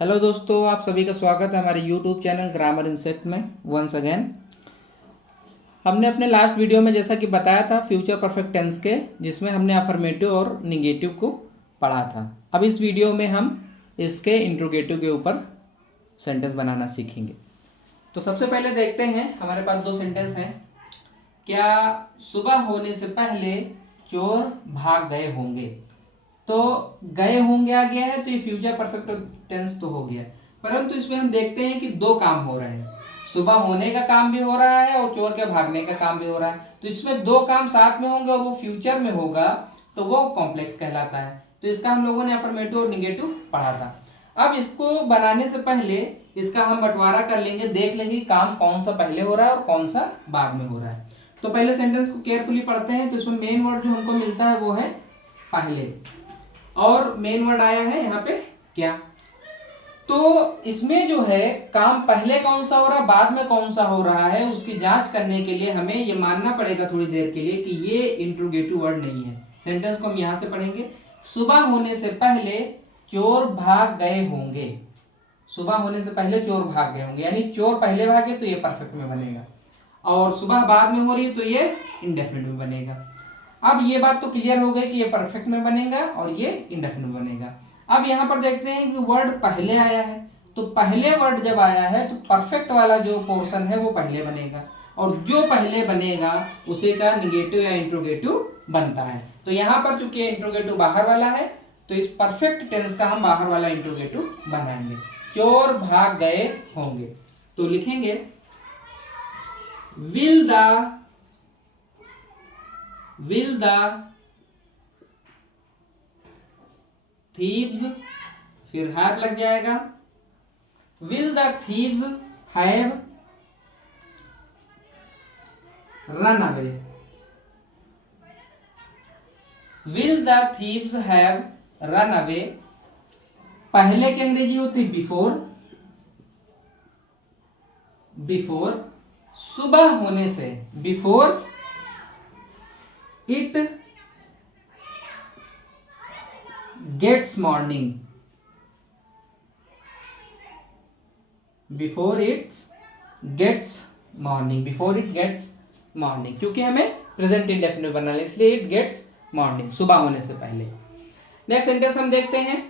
Hello दोस्तों, आप सभी का स्वागत है हमारे यूट्यूब चैनल ग्रामर इंसेक्ट में वंस अगेन। हमने अपने लास्ट वीडियो में जैसा कि बताया था फ्यूचर परफेक्ट टेंस के, जिसमें हमने अफर्मेटिव और निगेटिव को पढ़ा था। अब इस वीडियो में हम इसके इंट्रोगेटिव के ऊपर सेंटेंस बनाना सीखेंगे। तो सबसे पहले देखते हैं, हमारे पास दो सेंटेंस हैं। क्या सुबह होने से पहले चोर भाग गए होंगे? तो गए होंगे आ गया है, तो ये फ्यूचर परफेक्ट टेंस तो हो गया, परंतु इसमें हम देखते हैं कि दो काम हो रहे हैं। सुबह होने का काम भी हो रहा है और चोर के भागने का काम भी हो रहा है। तो इसमें दो काम साथ में होंगे और वो फ्यूचर में होगा, तो वो कॉम्प्लेक्स कहलाता है। तो इसका हम लोगों ने अफर्मेटिव और निगेटिव पढ़ा था। अब इसको बनाने से पहले इसका हम बंटवारा कर लेंगे, देख लेंगे काम कौन सा पहले हो रहा है और कौन सा बाद में हो रहा है। तो पहले सेंटेंस को केयरफुली पढ़ते हैं। तो इसमें मेन वर्ड जो हमको मिलता है वो है पहले, और मेन वर्ड आया है यहाँ पे क्या। तो इसमें जो है काम पहले कौन सा हो रहा है, बाद में कौन सा हो रहा है, उसकी जांच करने के लिए हमें ये मानना पड़ेगा थोड़ी देर के लिए कि ये इंट्रोगेटिव वर्ड नहीं है। सेंटेंस को हम यहां से पढ़ेंगे। सुबह होने से पहले चोर भाग गए होंगे। सुबह होने से पहले चोर भाग गए होंगे, यानी चोर पहले भागे तो ये परफेक्ट में बनेगा, और सुबह बाद में हो रही है तो ये इंडेफिनिट में बनेगा। अब ये बात तो क्लियर हो गई कि ये परफेक्ट में बनेगा और ये इंडेफिनिट में बनेगा। अब यहां पर देखते हैं कि वर्ड पहले आया है, तो पहले वर्ड जब आया है तो परफेक्ट वाला जो पोर्शन है वो पहले बनेगा, और जो पहले बनेगा उसी का निगेटिव या इंट्रोगेटिव बनता है। तो यहां पर चूंकि इंट्रोगेटिव बाहर वाला है, तो इस परफेक्ट टेंस का हम बाहर वाला इंट्रोगेटिव बनाएंगे। चोर भाग गए होंगे, तो लिखेंगे विल द थीव्स, फिर हैव लग जाएगा। Will the thieves have run away. Will the thieves have run away, पहले की अंग्रेजी होती बिफोर। बिफोर सुबह होने से, before it gets morning. Before it gets morning, before it gets morning, क्योंकि हमें प्रेजेंट इंडेफिनिट बनाना है, इसलिए इट गेट्स मॉर्निंग, सुबह होने से पहले। नेक्स्ट सेंटेंस हम देखते हैं।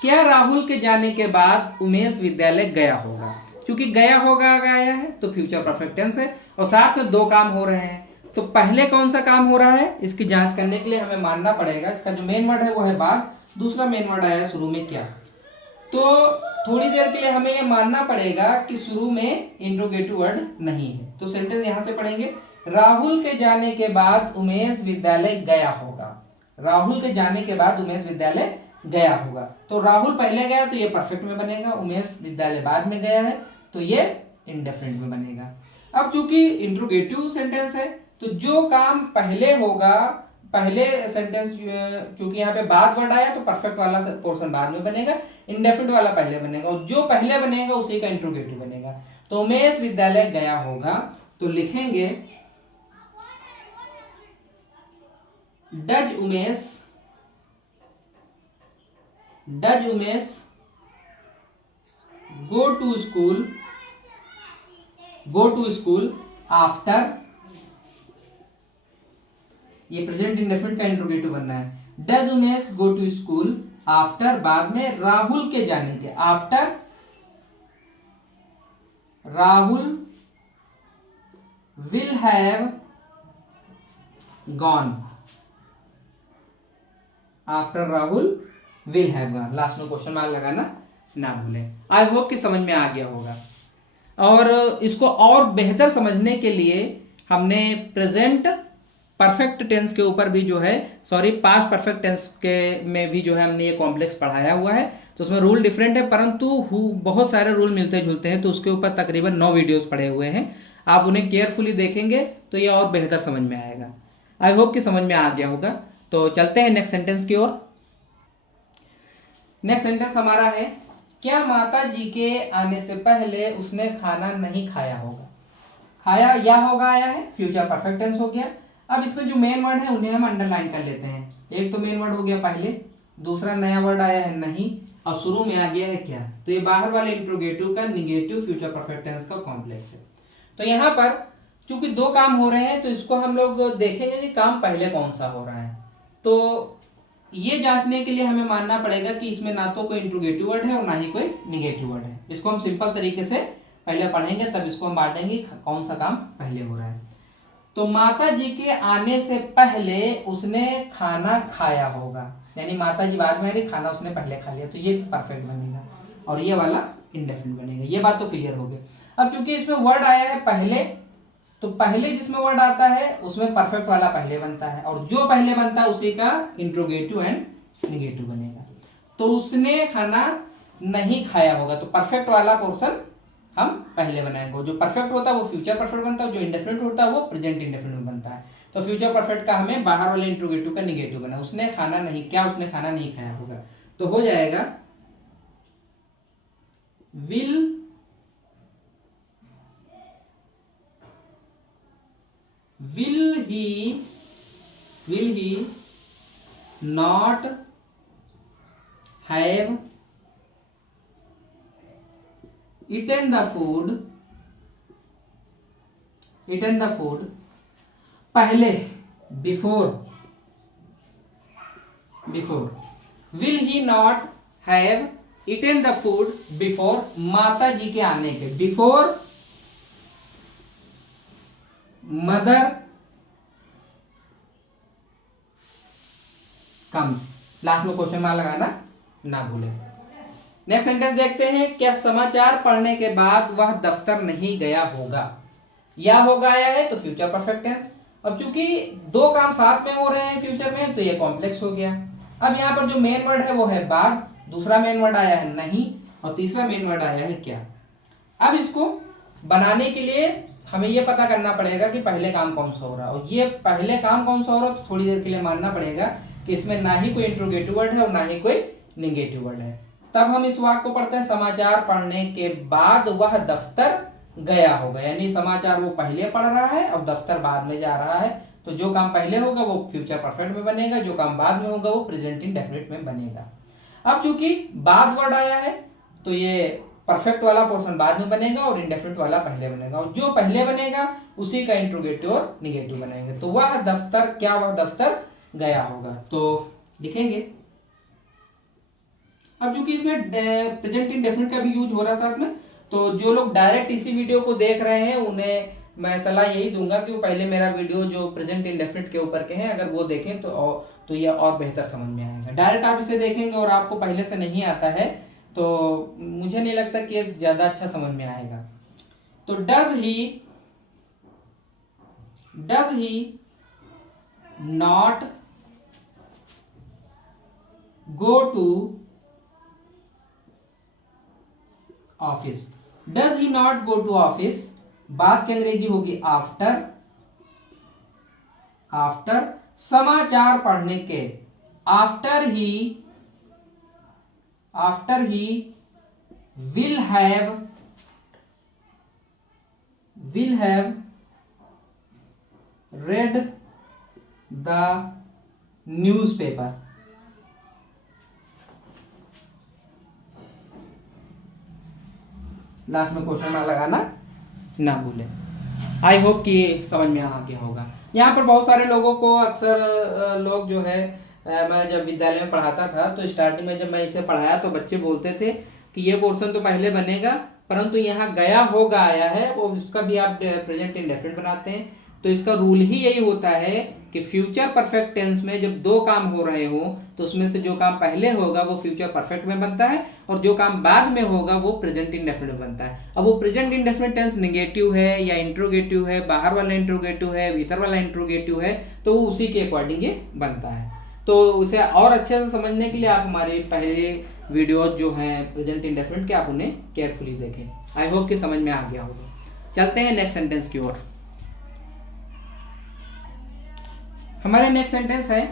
क्या राहुल के जाने के बाद उमेश विद्यालय गया होगा? क्योंकि गया होगा गया है तो फ्यूचर परफेक्ट टेंस है, और साथ में दो काम हो रहे हैं। तो पहले कौन सा काम हो रहा है इसकी जांच करने के लिए हमें मानना पड़ेगा, इसका जो मेन वर्ड है वो है बाद, दूसरा मेन वर्ड आया शुरू में क्या। तो थोड़ी देर के लिए हमें यह मानना पड़ेगा कि शुरू में इंट्रोगेटिव वर्ड नहीं है। तो सेंटेंस यहां से पढ़ेंगे, राहुल के जाने के बाद उमेश विद्यालय गया होगा। राहुल के जाने के बाद उमेश विद्यालय गया होगा, तो राहुल पहले गया तो ये परफेक्ट में बनेगा, उमेश विद्यालय बाद में गया है तो ये इंडेफिनिट में बनेगा। अब चूंकि इंट्रोगेटिव सेंटेंस है, तो जो काम पहले होगा, पहले सेंटेंस चूंकि यहाँ पे बाद वर्ड आया तो परफेक्ट वाला पोर्शन बाद में बनेगा, इंडेफिनिट वाला पहले बनेगा, और जो पहले बनेगा उसी का इंट्रोगेटिव बनेगा। तो उमेश विद्यालय गया होगा, तो लिखेंगे does Umesh go to school after, ये प्रेजेंट इंडेफिनिट का इंट्रोगेटिव बनना है। Does Umesh go to school after, बाद में राहुल के जाने के, after Rahul will have gone, after Rahul will have gone. Last में क्वेश्चन मार्क लगाना ना भूलें। आई होप कि समझ में आ गया होगा। और इसको और बेहतर समझने के लिए हमने प्रेजेंट परफेक्ट टेंस के ऊपर भी जो है, पास्ट परफेक्ट टेंस के में भी जो है हमने ये कॉम्प्लेक्स पढ़ाया हुआ है। तो उसमें रूल डिफरेंट है, परंतु बहुत सारे रूल मिलते जुलते हैं, तो उसके ऊपर तकरीबन 9 वीडियोस पड़े हुए हैं। आप उन्हें केयरफुली देखेंगे तो ये और बेहतर समझ में आएगा। आई होप कि समझ में आ गया होगा। तो चलते हैं नेक्स्ट सेंटेंस की ओर। नेक्स्ट सेंटेंस हमारा है, क्या माता जी के आने से पहले उसने खाना नहीं खाया होगा? खाया या होगा आया है, फ्यूचर परफेक्ट टेंस हो गया। अब इसमें जो मेन वर्ड है उन्हें हम अंडरलाइन कर लेते हैं। एक तो मेन वर्ड हो गया पहले, दूसरा नया वर्ड आया है नहीं, और शुरू में आ गया है क्या, तो ये बाहर वाले इंट्रोगेटिव का निगेटिव फ्यूचर परफेक्ट टेंस का कॉम्प्लेक्स है। तो यहाँ पर चूंकि दो काम हो रहे हैं तो इसको हम लोग देखेंगे कि काम पहले कौन सा हो रहा है। तो ये जांचने के लिए हमें मानना पड़ेगा कि इसमें ना तो कोई इंट्रोगेटिव वर्ड है और ना ही कोई निगेटिव वर्ड है। इसको हम सिंपल तरीके से पहले पढ़ेंगे, तब इसको हम बांटेंगे कौन सा काम पहले हो रहा है। तो माता जी के आने से पहले उसने खाना खाया होगा, यानी माता जी बाद में आ रही, खाना उसने पहले खा लिया, तो ये परफेक्ट बनेगा और ये वाला इंडेफिनिट बनेगा। ये बात तो क्लियर हो गया। अब चूंकि इसमें वर्ड आया है पहले, तो पहले जिसमें वर्ड आता है उसमें परफेक्ट वाला पहले बनता है, और जो पहले बनता है उसी का इंट्रोगेटिव एंड निगेटिव बनेगा। तो उसने खाना नहीं खाया होगा, तो परफेक्ट वाला पोर्शन हम पहले बनाएंगे। जो परफेक्ट होता है वो फ्यूचर परफेक्ट बनता है, जो इंडेफिनिट होता है वो प्रेजेंट इंडेफिनिट बनता है। तो फ्यूचर परफेक्ट का हमें बाहर वाले इंट्रोगेटिव का निगेटिव बना, उसने खाना नहीं, क्या उसने खाना नहीं खाया होगा, तो हो जाएगा will he not have eaten the food पहले, before will he not have eaten the food before माता जी के आने के, before मदर कम्स, लास्ट में क्वेश्चन मार्क लगाना ना भूले। नेक्स्ट सेंटेंस देखते हैं, क्या समाचार पढ़ने के बाद वह दफ्तर नहीं गया होगा, या होगा आया है तो फ्यूचर परफेक्ट टेंस। अब चूंकि दो काम साथ में हो रहे हैं फ्यूचर में, तो ये कॉम्प्लेक्स हो गया। अब यहाँ पर जो मेन वर्ड है वो है बाद, दूसरा मेन वर्ड आया है नहीं, और तीसरा मेन वर्ड आया है क्या। अब इसको बनाने के लिए हमें ये पता करना पड़ेगा कि पहले काम कौन सा हो रहा है, और ये पहले काम कौन सा हो रहा है तो थोड़ी देर के लिए मानना पड़ेगा कि इसमें ना ही कोई इंट्रोगेटिव वर्ड है और ना ही कोई निगेटिव वर्ड है। तब हम इस वाक्य को पढ़ते हैं, समाचार पढ़ने के बाद वह दफ्तर गया होगा, यानी समाचार वो पहले पढ़ रहा है और दफ्तर बाद में जा रहा है। तो जो काम पहले होगा वो फ्यूचर परफेक्ट में बनेगा, जो काम बाद में होगा वो प्रेजेंट इंडेफिनिट में बनेगा। अब चूंकि बाद वर्ड आया है तो ये परफेक्ट वाला पोर्शन बाद में बनेगा और इंडेफिनिट वाला पहले बनेगा, और जो पहले बनेगा उसी का इंट्रोगेटिव और निगेटिव बनेंगे। तो वह दफ्तर, क्या वह दफ्तर गया होगा, तो लिखेंगे। अब चूंकि इसमें प्रेजेंट इंडेफिनिट का भी यूज हो रहा है साथ में, तो जो लोग डायरेक्ट इसी वीडियो को देख रहे हैं उन्हें मैं सलाह यही दूंगा कि वो पहले मेरा वीडियो जो प्रेजेंट इंडेफिनिट के ऊपर के हैं अगर वो देखें तो ये और बेहतर समझ में आएगा। डायरेक्ट आप इसे देखेंगे और आपको पहले से नहीं आता है तो मुझे नहीं लगता कि ये ज्यादा अच्छा समझ में आएगा। तो does he not go to office, does he not go to office, बात की अंग्रेजी होगी आफ्टर समाचार पढ़ने के, after he will have read the newspaper। Last में क्वेश्चन मार्क लगाना ना भूले। आई होप कि समझ में आ गया होगा। यहाँ पर बहुत सारे लोगों को अक्सर लोग जो है मैं जब विद्यालय में पढ़ाता था तो स्टार्टिंग में जब मैं इसे पढ़ाया तो बच्चे बोलते थे कि ये पोर्शन तो पहले बनेगा, परंतु यहाँ गया होगा आया है, वो इसका भी आप प्रेजेंट इंडेफिनिट बनाते हैं। तो इसका रूल ही यही होता है कि फ्यूचर परफेक्ट टेंस में जब दो काम हो रहे हो तो उसमें से जो काम पहले होगा वो फ्यूचर परफेक्ट में बनता है और जो काम बाद में होगा वो प्रेजेंट इंडेफिनिट बनता है। अब वो प्रेजेंट इंडेफिनिट टेंस नेगेटिव है या इंट्रोगेटिव है, बाहर वाला इंट्रोगेटिव है, भीतर वाला इंट्रोगेटिव है, तो वो उसी के अकॉर्डिंग बनता है। तो उसे और अच्छे से समझने के लिए आप हमारे पहले वीडियो जो हैं प्रेजेंट इंडेफिनिट के, आप उन्हें केयरफुली देखें। आई होप कि समझ में आ गया होगा। चलते हैं नेक्स्ट सेंटेंस की ओर। हमारे नेक्स्ट सेंटेंस है,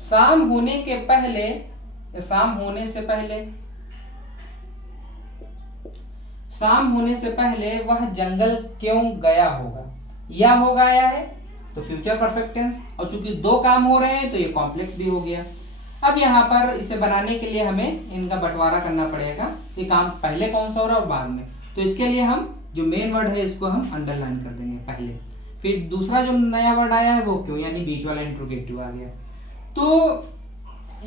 शाम होने के पहले या शाम होने से पहले वह जंगल क्यों गया होगा, या होगा आया है तो फ्यूचर परफेक्ट टेंस, और चूंकि दो काम हो रहे हैं तो ये कॉम्प्लेक्स भी हो गया। अब यहाँ पर इसे बनाने के लिए हमें इनका बंटवारा करना पड़ेगा कि काम पहले कौन सा हो रहा है और बाद में। तो इसके लिए हम जो मेन वर्ड है इसको हम अंडरलाइन कर देंगे पहले। फिर दूसरा जो नया वर्ड आया है वो क्यों, यानी बीच वाला इंट्रोगेटिव आ गया। तो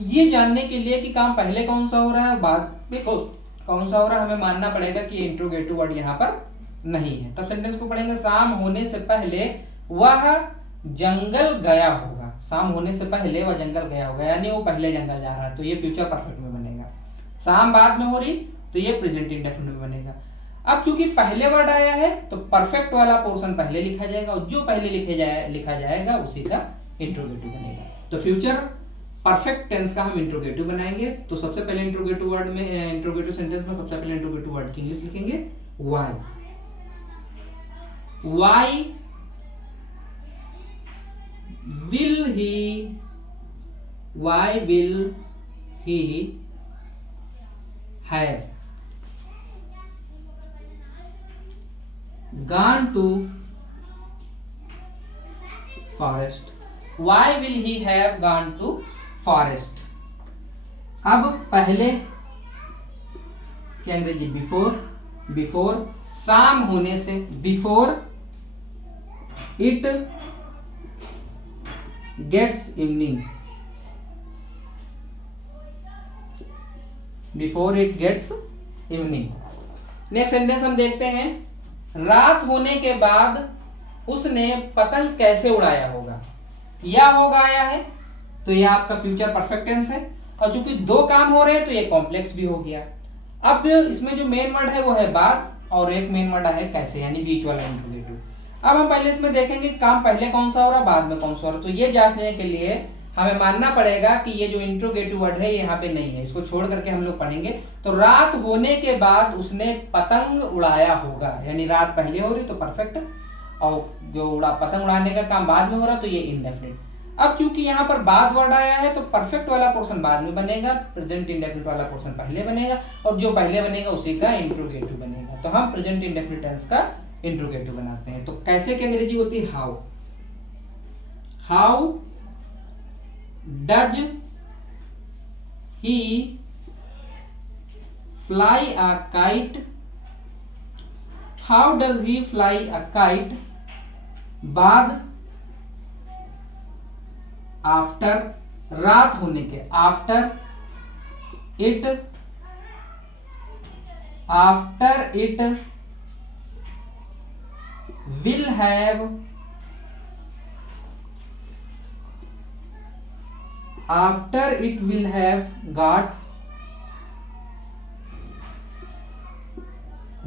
ये जानने के लिए कि काम पहले कौन सा हो रहा है बाद में कौन सा हो रहा है, हमें मानना पड़ेगा कि इंट्रोगेटिव वर्ड यहाँ पर नहीं है। तब सेंटेंस को पढ़ेंगे, शाम होने से पहले वह जंगल गया होगा। शाम होने से पहले वह जंगल गया होगा, यानी वो पहले जंगल जा रहा है, तो ये फ्यूचर परफेक्ट में बनेगा। शाम बाद में हो रही तो ये प्रेजेंट इंडेफिनिट में बनेगा। अब चूंकि पहले वर्ड आया है तो परफेक्ट वाला पोर्शन पहले लिखा जाएगा और जो पहले लिखा जाएगा उसी का इंट्रोगेटिव बनेगा। तो फ्यूचर परफेक्ट टेंस का हम इंट्रोगेटिव बनाएंगे। तो सबसे पहले इंट्रोगेटिव वर्ड में, इंट्रोगेटिव सेंटेंस में सबसे पहले इंट्रोगेटिव वर्ड की इंग्लिश लिखेंगे why. Why will why will he have gone to forest? Why will he have gone to forest? अब पहले क्या अंग्रेजी, बिफोर शाम होने से, before it gets evening, before it gets evening. Next sentence हम देखते हैं, रात होने के बाद उसने पतंग कैसे उड़ाया होगा। या होगा आया है तो यह आपका फ्यूचर परफेक्ट टेंस है, और चूंकि दो काम हो रहे हैं तो ये कॉम्प्लेक्स भी हो गया। अब इसमें जो मेन वर्ड है वो है बाद, और एक मेन वर्ड है कैसे, यानी बीच वाला इंट्रोगेटिव। अब हम पहले इसमें देखेंगे काम पहले कौन सा हो रहा है बाद में कौन सा हो रहा है। तो ये जांचने के लिए हमें मानना पड़ेगा कि ये जो इंट्रोगेटिव वर्ड है यहाँ पे नहीं है, इसको छोड़ करके हम लोग पढ़ेंगे। तो रात होने के बाद उसने पतंग उड़ाया होगा, यानी रात पहले हो रही तो परफेक्ट, और जो पतंग उड़ाने का काम बाद में हो रहा तो ये इंडेफिनिट। अब चूंकि यहाँ पर बाद वर्ड आया है तो परफेक्ट वाला पोर्शन बाद में बनेगा, प्रेजेंट इंडेफिनिट वाला पोर्शन पहले बनेगा, और जो पहले बनेगा उसी का इंट्रोगेटिव बनेगा। तो हम प्रेजेंट इंडेफिनिट टेंस का इंट्रोगेटिव बनाते हैं। तो कैसे की अंग्रेजी होती है, how does he fly a kite, how does he fly a kite, बाद आफ्टर, रात होने के, after it will have after it will have got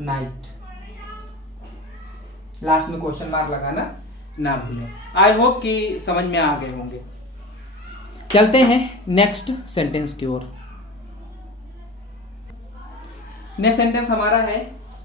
night। Last में क्वेश्चन मार्क लगाना ना भूलें। आई होप कि समझ में आ गए होंगे। चलते हैं नेक्स्ट सेंटेंस की ओर। नेक्स्ट सेंटेंस हमारा है,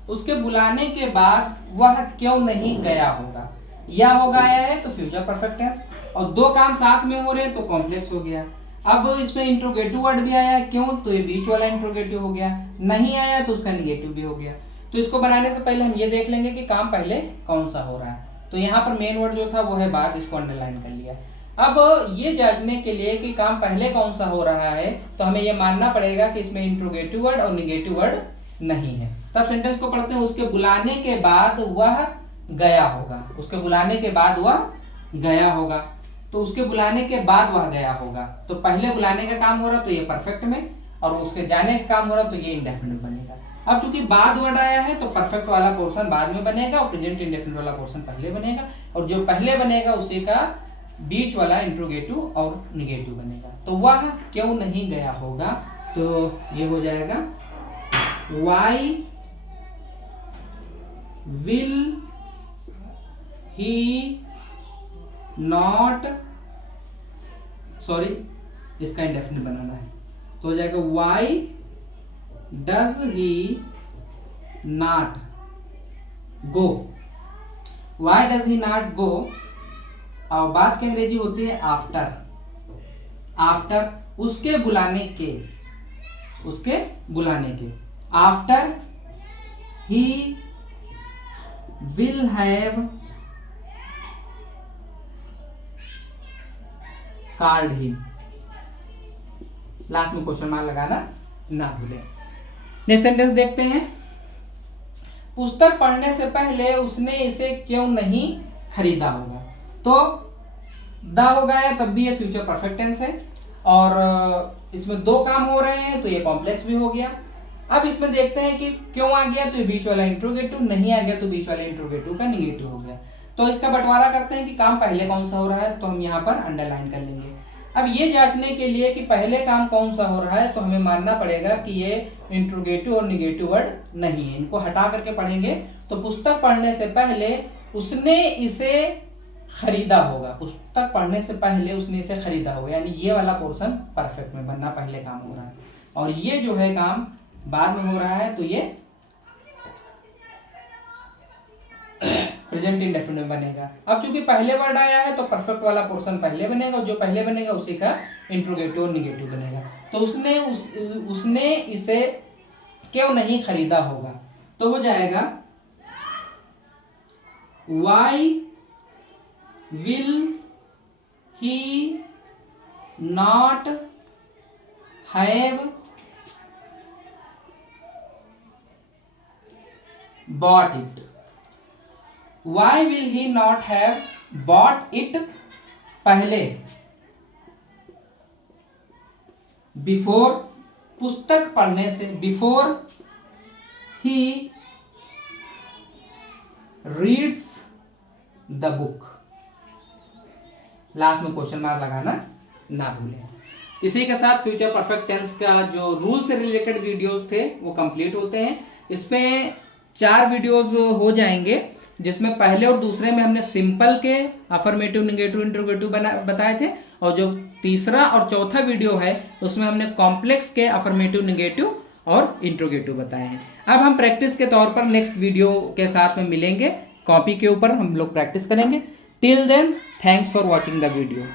उसके बुलाने के बाद वह क्यों नहीं गया होगा। या होगा आया है तो फ्यूचर परफेक्ट टेंस, और दो काम साथ में हो रहे हैं तो कॉम्प्लेक्स हो गया। अब इसमें इंट्रोगेटिव वर्ड भी आया है, क्यों, तो ये बीच वाला इंट्रोगेटिव हो गया। नहीं आया तो उसका निगेटिव भी हो गया। तो इसको बनाने से पहले हम ये देख लेंगे कि काम पहले कौन सा हो रहा है। तो यहाँ पर मेन वर्ड जो था वो है बाद, इसको अंडरलाइन कर लिया। अब ये जांचने के लिए कि काम पहले कौन सा हो रहा है तो हमें ये मानना पड़ेगा कि इसमें इंट्रोगेटिव वर्ड और निगेटिव वर्ड नहीं है। तब सेंटेंस को पढ़ते हैं, उसके बुलाने के बाद वह गया होगा। उसके बुलाने के बाद वह गया होगा, तो उसके बुलाने के बाद वह गया होगा। तो पहले बुलाने का काम हो रहा तो ये परफेक्ट में, और उसके जाने का काम हो रहा तो ये इंडेफिनिट बनेगा। अब चूंकि बाद वर्ड आया है तो परफेक्ट वाला पोर्शन बाद में बनेगा और प्रेजेंट इंडेफिनिट वाला पोर्शन पहले बनेगा, और जो पहले बनेगा उसी का बीच वाला इंट्रोगेटिव और निगेटिव बनेगा। तो वह क्यों नहीं गया होगा, तो ये हो जाएगा why will he not, sorry इसका इंडेफिनिट बनाना है, तो हो जाएगा why does he not go, why does he not go। और बात की अंग्रेजी होती है आफ्टर, आफ्टर उसके बुलाने के, उसके बुलाने के, after he will have called him, last में क्वेश्चन मार्क लगाना ना भूलें। नेक्स्ट सेंटेंस देखते हैं। पुस्तक पढ़ने से पहले उसने इसे क्यों नहीं खरीदा होगा। तो दा हो गया तब भी ये फ्यूचर परफेक्ट टेंस है, और इसमें दो काम हो रहे हैं तो ये कॉम्प्लेक्स भी हो गया। अब इसमें देखते हैं कि क्यों आ गया, तो ये बीच वाला इंट्रोगेटिव, नहीं आ गया तो बीच वाले इंट्रोगेटिव का निगेटिव हो गया। तो इसका बंटवारा करते हैं कि काम पहले कौन सा हो रहा है, तो हम यहाँ पर अंडरलाइन कर लेंगे। अब ये जांचने के लिए कि पहले काम कौन सा हो रहा है, तो हमें मानना पड़ेगा कि ये इंट्रोगेटिव और निगेटिव वर्ड नहीं है, इनको हटा करके पढ़ेंगे। तो पुस्तक पढ़ने से पहले उसने इसे खरीदा होगा, पुस्तक पढ़ने से पहले उसने इसे खरीदा होगा, यानी ये वाला पोर्शन परफेक्ट में बनना पहले काम हो रहा है, और ये जो है काम बाद में हो रहा है, तो ये प्रेजेंट इंडेफिनिट बनेगा। अब चूंकि पहले वर्ड आया है तो परफेक्ट वाला पोर्शन पहले बनेगा, और जो पहले बनेगा उसी का इंट्रोगेटिव और निगेटिव बनेगा। तो उसने इसे क्यों नहीं खरीदा होगा, तो हो जाएगा why will he not have bought it. Why will he not have bought it पहले, before पुस्तक पढ़ने से, before he reads the book। Last में क्वेश्चन मार्क लगाना ना भूलें। इसी के साथ फ्यूचर परफेक्ट टेंस का जो रूल से रिलेटेड वीडियोस थे वो कंप्लीट होते हैं। इसमें 4 वीडियोस हो जाएंगे, जिसमें पहले और दूसरे में हमने सिंपल के अफर्मेटिव, निगेटिव, इंट्रोगेटिव बताए थे, और जो तीसरा और चौथा वीडियो है उसमें हमने कॉम्प्लेक्स के अफर्मेटिव, निगेटिव और इंट्रोगेटिव बताए हैं। अब हम प्रैक्टिस के तौर पर नेक्स्ट वीडियो के साथ में मिलेंगे, कॉपी के ऊपर हम लोग प्रैक्टिस करेंगे। Till then, thanks for watching the video.